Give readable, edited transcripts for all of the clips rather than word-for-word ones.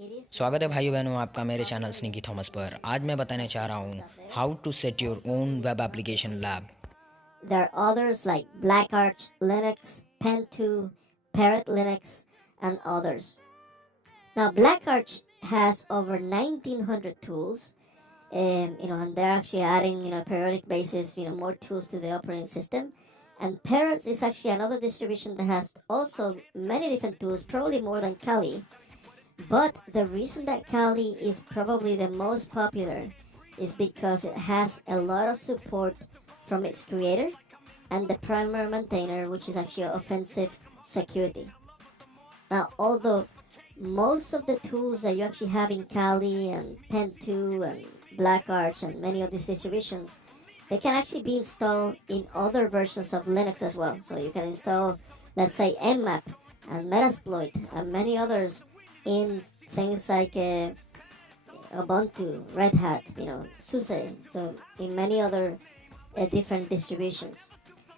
स्वागत है भाइयों बहनों आपका मेरे चैनल स्निकी थॉमस पर। आज मैं बताने चाह रहा हूँ how to set your own web application lab. There are others like Blackarch Linux, Pen2, Parrot Linux, and others. Now, Blackarch has over 1,900 tools, and they're actually adding, periodic basis, more tools to the operating system. And Parrot is actually another distribution that has also many different tools, probably more than Kali. But the reason that Kali is probably the most popular is because it has a lot of support from its creator and the primary maintainer, which is actually Offensive Security. Now, although most of the tools that you actually have in Kali and Pen2 and Blackarch and many of these distributions, they can actually be installed in other versions of Linux as well. So you can install, let's say, Nmap and Metasploit and many others in things like Ubuntu, Red Hat, SUSE. So in many other different distributions.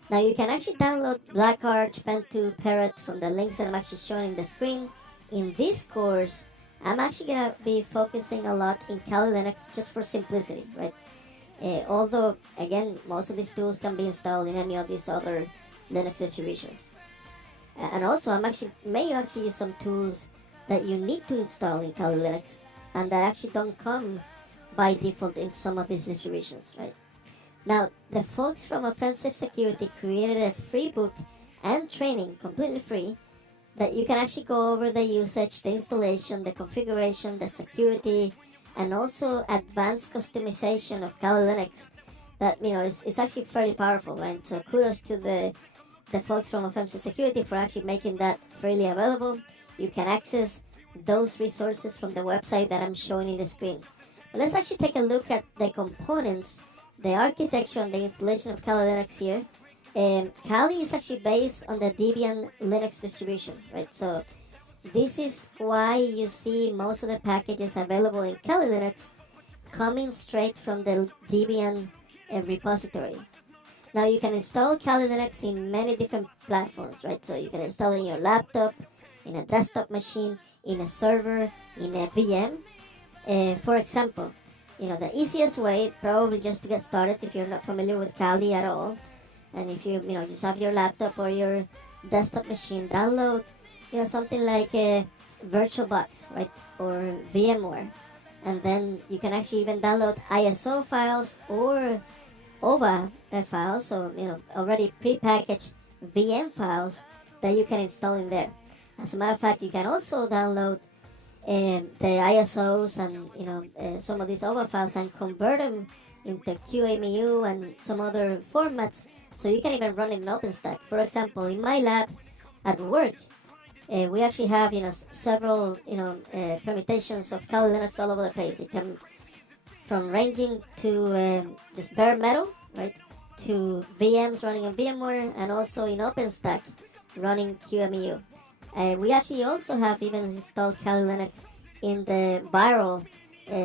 Now you can actually download Blackarch, Pen2, Parrot from the links that I'm actually showing in the screen. In this course, I'm actually gonna be focusing a lot in Kali Linux just for simplicity, right? Although, again, most of these tools can be installed in any of these other Linux distributions. And also, may actually use some tools that you need to install in Kali Linux and that actually don't come by default in some of these distributions, right? Now, the folks from Offensive Security created a free book and training, completely free, that you can actually go over the usage, the installation, the configuration, the security, and also advanced customization of Kali Linux. That it's actually fairly powerful, right? So kudos to the folks from Offensive Security for actually making that freely available. You can access those resources from the website that I'm showing in the screen. But let's actually take a look at the components, the architecture, and the installation of Kali Linux here. Kali is actually based on the Debian Linux distribution, right? So this is why you see most of the packages available in Kali Linux coming straight from the Debian repository. Now you can install Kali Linux in many different platforms, right? So you can install it in your laptop, in a desktop machine, in a server, in a VM. For example, the easiest way, probably just to get started if you're not familiar with Kali at all, and if you just have your laptop or your desktop machine, download something like a VirtualBox, right, or VMware, and then you can actually even download ISO files or OVA files, so already prepackaged VM files that you can install in there. As a matter of fact, you can also download the ISOs and some of these OVA files and convert them into QEMU and some other formats, so you can even run it in OpenStack. For example, in my lab at work, we actually have several permutations of Kali Linux all over the place. It can from ranging to just bare metal, right, to VMs running in VMware and also in OpenStack running QEMU. We actually also have even installed Kali Linux in the viral.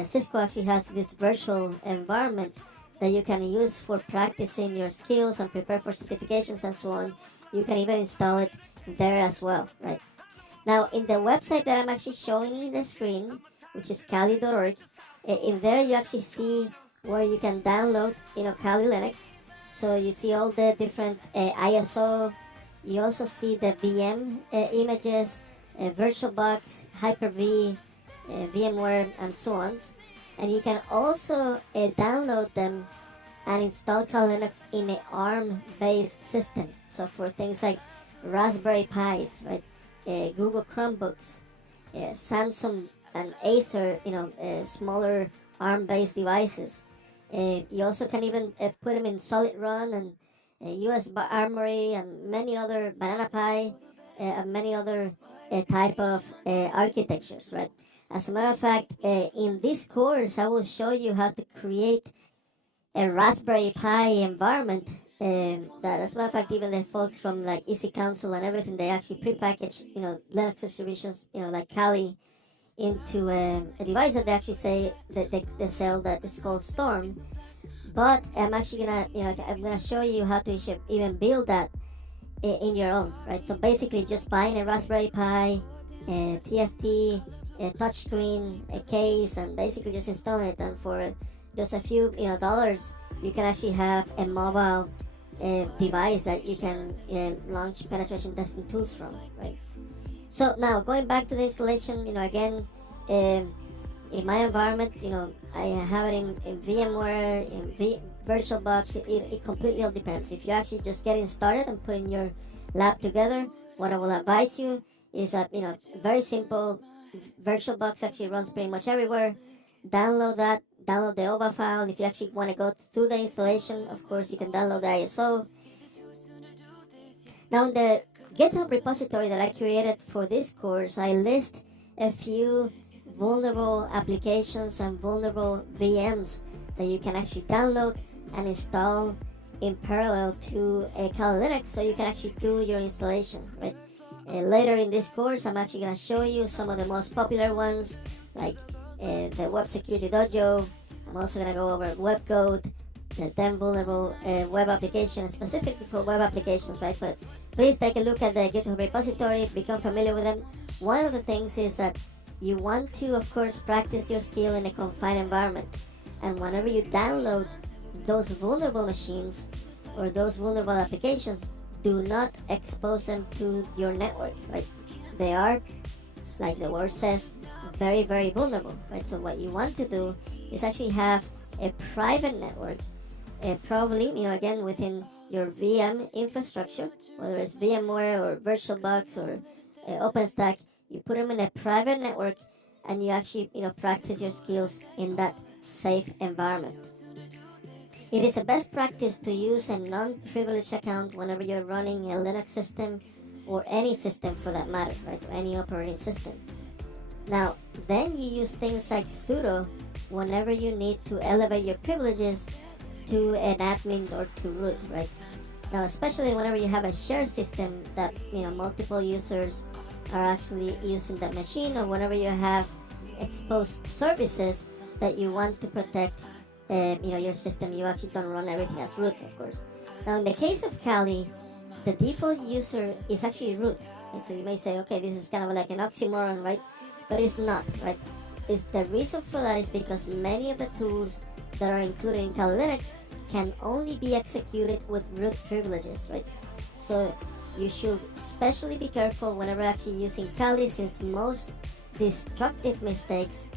Cisco actually has this virtual environment that you can use for practicing your skills and prepare for certifications and so on. You can even install it there as well, right? Now, in the website that I'm actually showing in the screen, which is kali.org, in there you actually see where you can download, Kali Linux. So you see all the different ISO. You also see the VM images, VirtualBox, Hyper-V, VMware, and so on. And you can also download them and install Kali Linux in an ARM-based system. So for things like Raspberry Pis, right, Google Chromebooks, Samsung and Acer, smaller ARM-based devices. You also can even put them in Solid Run and US Armory and many other Banana Pi and many other type of architectures, right? As a matter of fact, in this course, I will show you how to create a Raspberry Pi environment. That, as a matter of fact, even the folks from like Easy Council and everything, they actually prepackage, Linux distributions, like Kali, into a device that they actually say that they sell that is called Storm. But I'm actually I'm gonna show you how to even build that in your own, right? So basically, just buying a Raspberry Pi, TFT, a touch screen, a case, and basically just install it. And for just a few dollars, you can actually have a mobile device that you can launch penetration testing tools from, right? So now going back to the installation, again, in my environment, I have it in VMware, in VirtualBox. It completely all depends. If you're actually just getting started and putting your lab together, what I will advise you is that, very simple. VirtualBox actually runs pretty much everywhere. Download that, download the OVA file. If you actually want to go through the installation, of course, you can download the ISO. Now, in the GitHub repository that I created for this course, I list a few vulnerable applications and vulnerable VMs that you can actually download and install in parallel to Kali Linux, so you can actually do your installation, right? Later in this course, I'm actually going to show you some of the most popular ones, like the Web Security Dojo. I'm also going to go over WebGoat, the 10 vulnerable web applications, specifically for web applications, right? But please take a look at the GitHub repository, become familiar with them. One of the things is that you want to, of course, practice your skill in a confined environment. And whenever you download those vulnerable machines or those vulnerable applications, do not expose them to your network, right? They are, like the word says, very, very vulnerable, right? So what you want to do is actually have a private network, probably, again, within your VM infrastructure, whether it's VMware or VirtualBox or OpenStack. You put them in a private network and you actually, practice your skills in that safe environment. It is a best practice to use a non-privileged account whenever you're running a Linux system or any system for that matter, right? Any operating system. Now, then you use things like sudo whenever you need to elevate your privileges to an admin or to root, right? Now, especially whenever you have a shared system that, multiple users are actually using that machine, or whenever you have exposed services that you want to protect your system, you actually don't run everything as root, of course. Now, in the case of Kali, the default user is actually root. Right? So you may say, okay, this is kind of like an oxymoron, right? But it's not, right? It's the reason for that is because many of the tools that are included in Kali Linux can only be executed with root privileges, right? So you should especially be careful whenever actually using Kali, since most destructive mistakes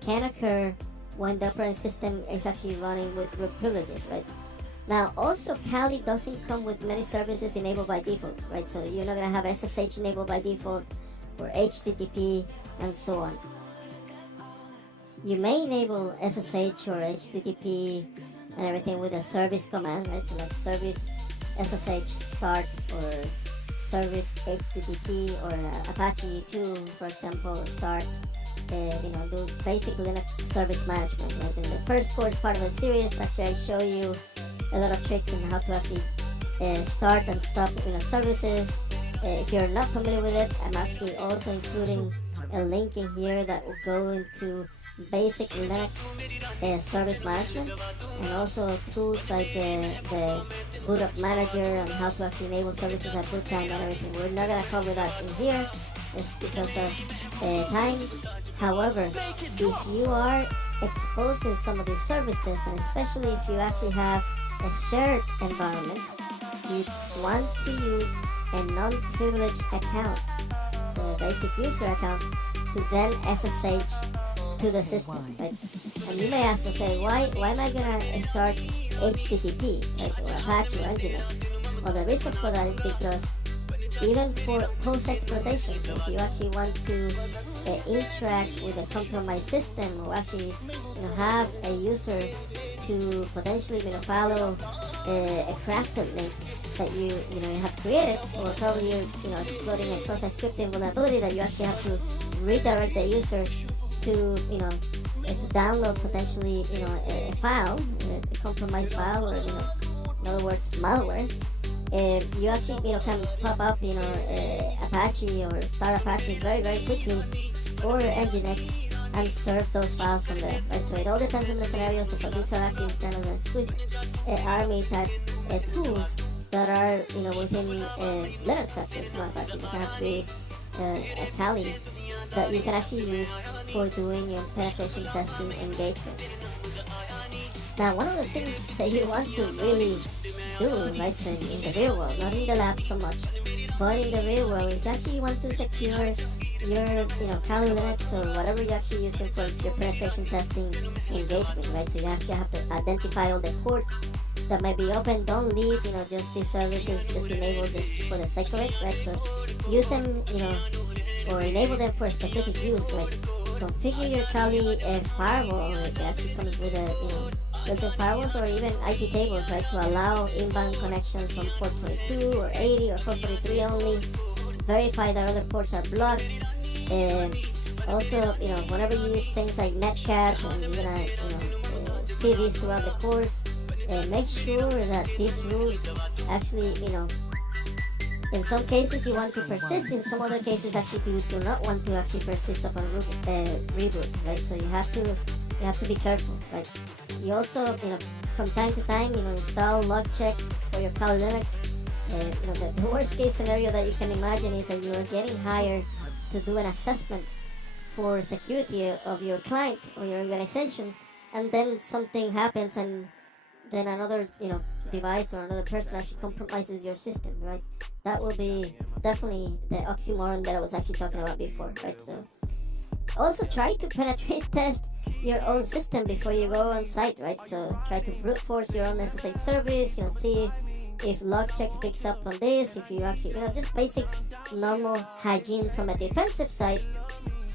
can occur when the operating system is actually running with root privileges, right? Now, also, Kali doesn't come with many services enabled by default, right? So you're not going to have SSH enabled by default or HTTP and so on. You may enable SSH or HTTP and everything with a service command, right? So like service SSH start or service HTTP or Apache 2, for example, start. Do basic Linux service management, right? In the first course part of the series, actually I show you a lot of tricks on how to actually start and stop services. If you're not familiar with it, I'm actually also including a link in here that will go into basic Linux service management, and also tools like the boot up manager and how to actually enable services at boot time and everything. We're not going to cover that in here just because of time. However, if you are exposing some of these services, and especially if you actually have a shared environment, you want to use a non-privileged account, so a basic user account, to then SSH to the system, right? And you may ask, okay, why am I gonna start HTTP, right, or Apache or Nginx? Well, the reason for that is because even for post-exploitation, so if you actually want to interact with a compromised system, or actually have a user to potentially follow a crafted link that you have created, or probably you're exploiting a cross-site scripting vulnerability that you actually have to redirect the user to download potentially a file, a compromised file, or in other words malware. You actually can pop up Apache or start Apache very, very quickly, or Nginx, and serve those files from there, right? So it all depends on the scenario. So these are actually kind of the Swiss Army type tools that are within Linux. Actually, it's not actually, it doesn't have to be a Kali that you can actually use for doing your penetration testing engagement. Now, one of the things that you want to really do, right, so in the real world, not in the lab so much, but in the real world, is actually you want to secure your, Kali Linux or whatever you're actually using for your penetration testing engagement, right? So you actually have to identify all the ports that might be open. Don't leave, just these services just enabled just for the sake of it, right? So use them, or enable them for a specific use, right? Configure your Kali firewall. It actually comes with a, built-in firewalls or even IP tables, right, to allow inbound connections from port 22 or 80 or 443 only. Verify that other ports are blocked. Also, whenever you use things like Netcat, and you're gonna, see this throughout the course, make sure that these rules actually, in some cases you want to persist, in some other cases actually you do not want to actually persist upon reboot, right? So you have to be careful, right? You also, from time to time, install log checks for your Kali Linux. The worst case scenario that you can imagine is that you are getting hired to do an assessment for security of your client or your organization, and then something happens and then another device or another person actually compromises your system, right? That will be definitely the oxymoron that I was actually talking about before, right? So also try to penetrate test your own system before you go on site, right? So try to brute force your own SSH service, see if logchecks picks up on this, if you actually, just basic normal hygiene from a defensive side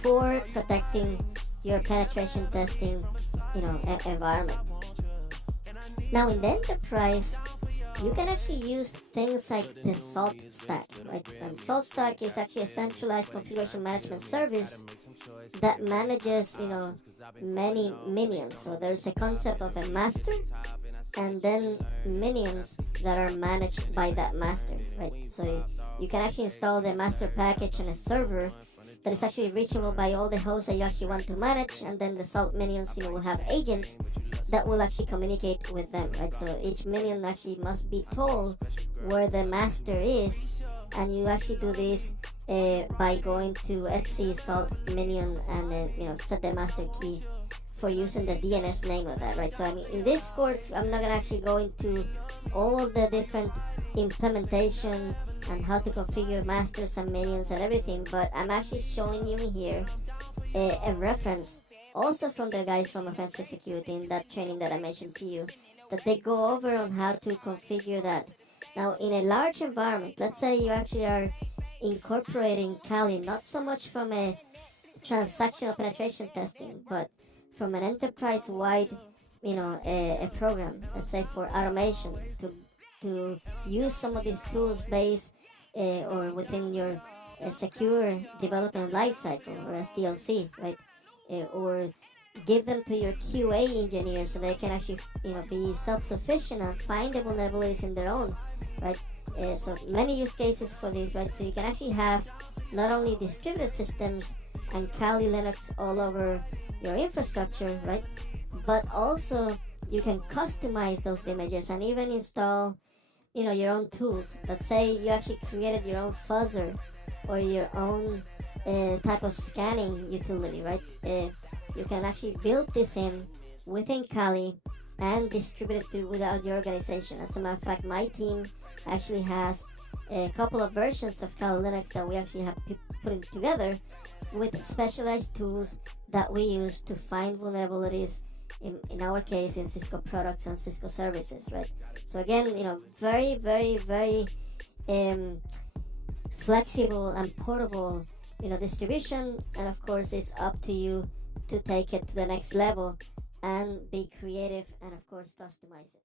for protecting your penetration testing, environment. Now in the enterprise, you can actually use things like the Salt Stack, right? And Salt Stack is actually a centralized configuration management service that manages, many minions. So there's a concept of a master and then minions that are managed by that master, right? So you can actually install the master package on a server that is actually reachable by all the hosts that you actually want to manage, and then the Salt minions, will have agents that will actually communicate with them, right? So each minion actually must be told where the master is, and you actually do this by going to etc Salt minion and then set the master key for using the DNS name of that, right? So in this course, I'm not gonna actually go into all of the different implementation and how to configure masters and minions and everything, but I'm actually showing you here a reference also from the guys from Offensive Security in that training that I mentioned to you, that they go over on how to configure that. Now, in a large environment, let's say you actually are incorporating Kali, not so much from a transactional penetration testing, but from an enterprise-wide, a program, let's say for automation, to use some of these tools based or within your secure development lifecycle or SDLC, right? Or give them to your QA engineers so they can actually, be self-sufficient and find the vulnerabilities in their own, right? So many use cases for these, right? So you can actually have not only distributed systems and Kali Linux all over your infrastructure, right? But also you can customize those images and even install, your own tools. Let's say you actually created your own fuzzer or your own type of scanning utility, right? You can actually build this in within Kali and distribute it throughout your organization. As a matter of fact, my team actually has a couple of versions of Kali Linux that we actually have put together with specialized tools that we use to find vulnerabilities, in our case in Cisco products and Cisco services, right? So again, very, very, very flexible and portable, distribution, and of course it's up to you to take it to the next level and be creative and of course customize it.